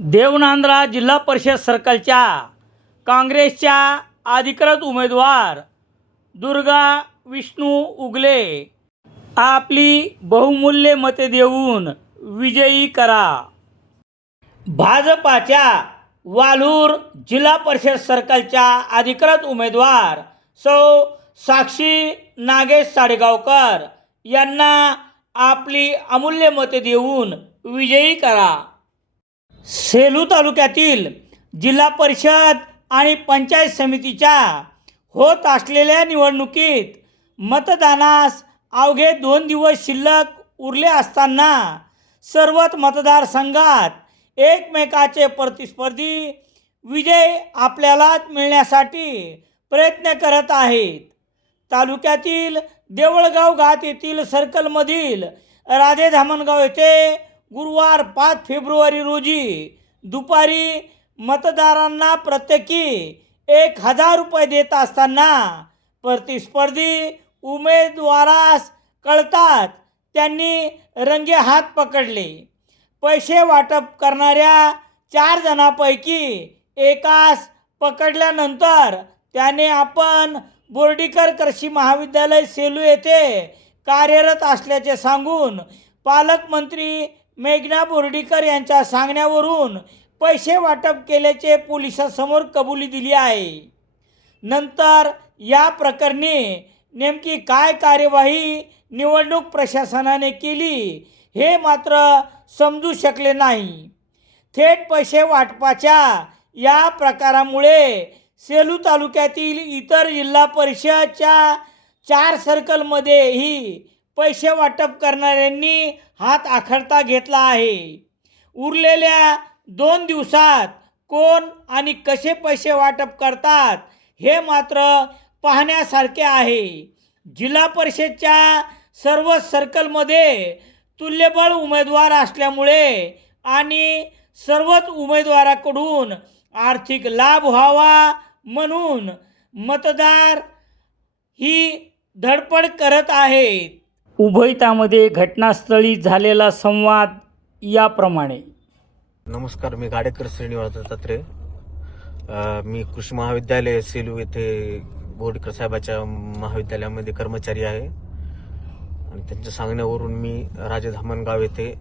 देवनांदरा जिल्हा परिषद सर्कलच्या काँग्रेसच्या अधिकृत उमेदवार दुर्गा विष्णू उगले आपली बहुमूल्य मते देऊन विजयी करा। भाजपाच्या वालूर जिल्हा परिषद सर्कलच्या अधिकृत उमेदवार सौ साक्षी नागेश साडेगावकर यांना आपली अमूल्य मते देऊन विजयी करा। सेलू तालुक्यातील जिल्हा परिषद आणि पंचायत समितीच्या होत असलेल्या निवडणुकीत मतदानास अवघे 2 दिवस शिल्लक उरले असताना सर्वच मतदारसंघात एकमेकाचे प्रतिस्पर्धी विजय आपल्यालाच मिळण्यासाठी प्रयत्न करत आहेत। तालुक्यातील देवळगाव घाट येथील सर्कलमधील राधे धामणगाव येथे गुरुवार 5 फेब्रुवारी रोजी दुपारी मतदारांना प्रत्येकी 1000 रुपये देत असताना प्रतिस्पर्धी उमेदवारास कळतात त्यांनी रंगे हात पकडले। पैसे वाटप करणाऱ्या 4 जणांपैकी एकास पकडल्यानंतर त्याने आपण बोर्डीकर कृषी महाविद्यालय सेलू येथे कार्यरत असल्याचे सांगून पालकमंत्री मेघना बोर्डीकर यांच्या सांगण्यावरून पैसे वाटप केल्याचे पोलिसांसमोर कबुली दिली आहे। नंतर या प्रकरणी नेमकी काय कार्यवाही निवडणूक प्रशासनाने केली हे मात्र समजू शकले नाही। थेट पैसे वाटपाच्या या प्रकारामुळे सेलू तालुक्यातील इतर जिल्हा परिषदच्या 4 सर्कलमध्येही पैसे वाटप करणाऱ्यांनी हात आखडता घेतला आहे। उरलेल्या 2 दिवसात कोण आणि कसे पैसे वाटप करतात हे मात्र पाहण्यासारखे आहे। जिल्हा परिषदच्या सर्व सर्कलमध्ये तुल्यबळ उमेदवार असल्यामुळे आणि सर्वच उमेदवाराकडून आर्थिक लाभ व्हावा म्हणून मतदार ही धडपड करत आहेत। उभयतामध्ये घटनास्थळी झालेला संवाद याप्रमाणे। नमस्कार, मी गाडेकर श्रीनिवास दत्तात्रय। मी कृषी महाविद्यालय सेलू येथे बोर्डीकर साहेबाच्या महाविद्यालयामध्ये कर्मचारी आहे आणि त्यांच्या सांगण्यावरून मी राजे धामणगाव येथे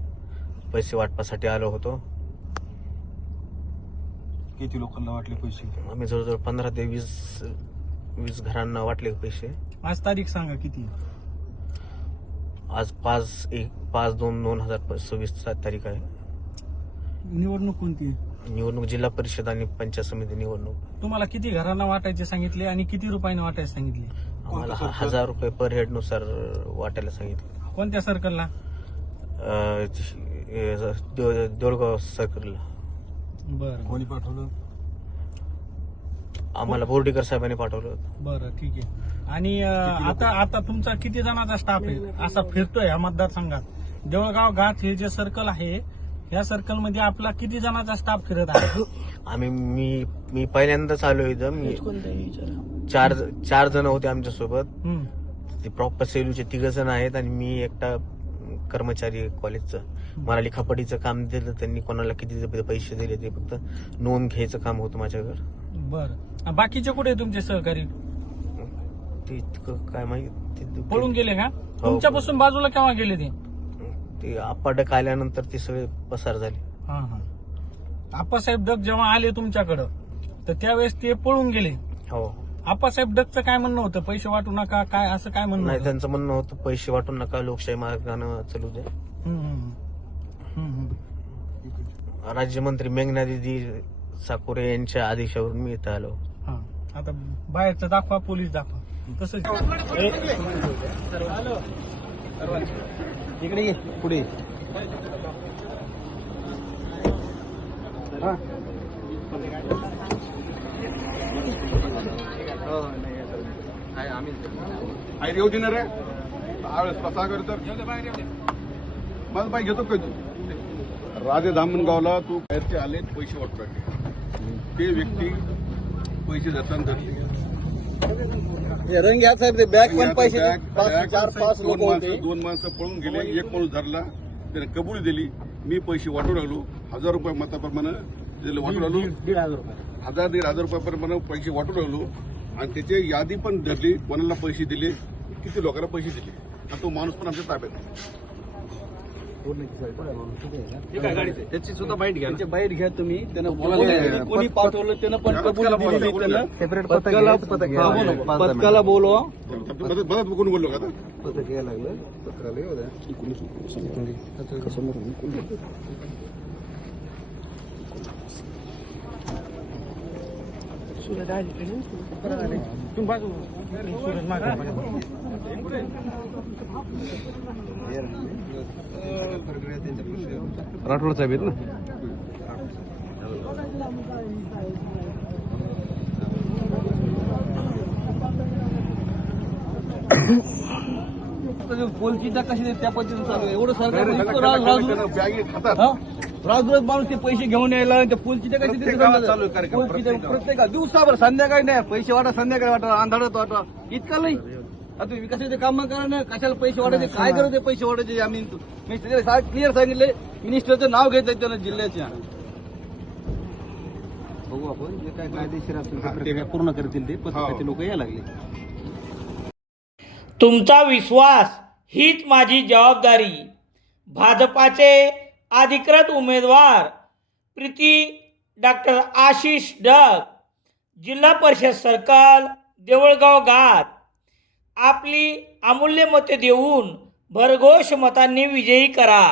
पैसे वाटपासाठी आलो होतो। किती लोकांना वाटले पैसे? आम्ही जवळजवळ 15 ते 20 घरांना वाटले पैसे। आज तारीख सांगा किती? आज 5/2/2026 तारीख आहे। निवडणूक कोणती आहे? निवडणूक जिल्हा परिषद आणि पंचायत समिती निवडणूक। तुम्हाला किती घरांना वाटायचे सांगितले आणि किती रुपयाने वाटायला सांगितले? आम्हाला 1000 रुपये पर हेड नुसार वाटायला सांगितले। कोणत्या सर्कलला? देवळगाव सर्कलला। बरं, कोणी पाठवलं? आम्हाला बोर्डीकर साहेबांनी पाठवलं। बरं, ठीक आहे। आणि आता तुमचा किती जणांचा स्टाफ आहे असा फिरतोय या मतदारसंघात? देवळगाव घाट हे जे सर्कल आहे या सर्कल मध्ये आपला किती जणांचा स्टाफ फिरत आहे? मी पहिल्यांदाच आलो इथं। मी 4 जण होते आमच्या सोबत। ते प्रॉपर सेलूचे 3 जण आहेत आणि मी एकटा कर्मचारी कॉलेजचं। मला लिखापडीचं काम दिलं त्यांनी, कोणाला किती पैसे दिले ते फक्त नोंद घ्यायचं काम होतं माझ्याकडे। बरं, बाकीचे कुठे तुमचे सहकारी? ते काय माहिती पळून गेले का? तुमच्यापासून बाजूला केव्हा गेले ते आपटक आल्यानंतर ते सगळे पसार झाले। आप्पासाहेब डग जेव्हा आले तुमच्याकडं तर त्यावेळेस ते पळून गेले? हो। आप्पासाहेब डगचं काय म्हणणं होतं? पैसे वाटू नका काय असं काय म्हणणं? नाही, त्यांचं म्हणणं होतं पैसे वाटू नका, लोकशाही मार्गानं चालू द्या। राज्यमंत्री मेघना दिदी साकोरे यांच्या आदेशावरून मी इथं आलो। आता बाहेरचं दाखवा, पोलीस दाखवा, तसंच इकडे ये पुढे। आई येऊ देणार आहे कसा करत माझा बाई घेतो काय तू? राजे धामणगावला तू बाहेरचे आले पैसे वाटतात ते व्यक्ती पैसे देताना करते रंग या साहेब, ते बॅग पण पैसे 4-5 लोक होते। 2 माणसं पळून गेले, एक माणूस धरला, त्याने कबुली दिली, मी पैसे वाटू लागलो, 1000 रुपये मताप्रमाणे त्याला वाटून आलो. 1,000-1,500 रुपयाप्रमाणे पैसे वाटून आलो आणि त्याची यादी पण धरली, कोणाला पैसे दिले, किती लोकांना पैसे दिले. आणि तो माणूस पण आमच्या ताब्यात आहे. त्याची सुद्धा बाईट घ्या, बाईट घ्या तुम्ही. त्यानं कोणी पाठवलं त्यानं पण कबुली दिलेली. त्यानं पथकाला बोलवा. मदत कोणी बोललो का आता? पथक यायला लागलं. पथकाला येऊ द्या. राठोड साहेब आहेत ना. पोलची कशी त्या पद्धतीने चालू आहे. एवढं सरकार बॅगे खातात. राजरोज माणूस ते पैसे घेऊन यायला त्या पोलची कशी चालू आहे. प्रत्येक दिवसाभर संध्याकाळी नाही पैसे वाटा, संध्याकाळी वाटा, अंधारात वाटा, इतकं नाही. आता विकासाचे काम करा ना, कशाला पैसे वाटायचे, काय करत आहे पैसे वाटायचे. आम्ही क्लिअर सांगितले, मिनिस्टरचं नाव घेतलं त्यानं जिल्ह्याच्या. बघू आपण जे काय कायदेशीर असेल ते पूर्ण करतील. ते पथकाचे लोक यायला लागले. तुमचा विश्वास हीच माझी जबाबदारी. भाजपाचे अधिकृत उमेदवार प्रीती डॉक्टर आशिष डग, जिल्हा परिषद सर्कल, देवळगाव घाट. आपली अमूल्य मते देऊन भरघोष मतांनी विजयी करा.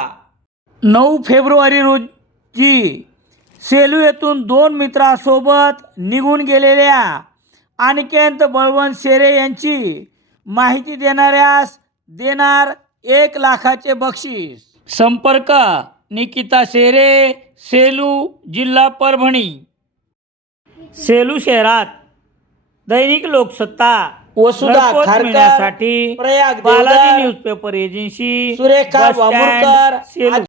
9 फेब्रुवारी रोजी सेलू येथून 2 मित्रांसोबत निघून गेलेल्या अनिकेत बळवंत शेरे यांची माहिती देणाऱ्यास देणार 1 लाखाचे बक्षीस. संपर्क निकिता शेरे, सेलू, जिल्हा परभणी. सेलू शहरात दैनिक लोकसत्ता वसुधा खारकर, प्रयाग बालाजी न्यूजपेपर एजन्सी, सुरेखा वामुरकर, सेलू.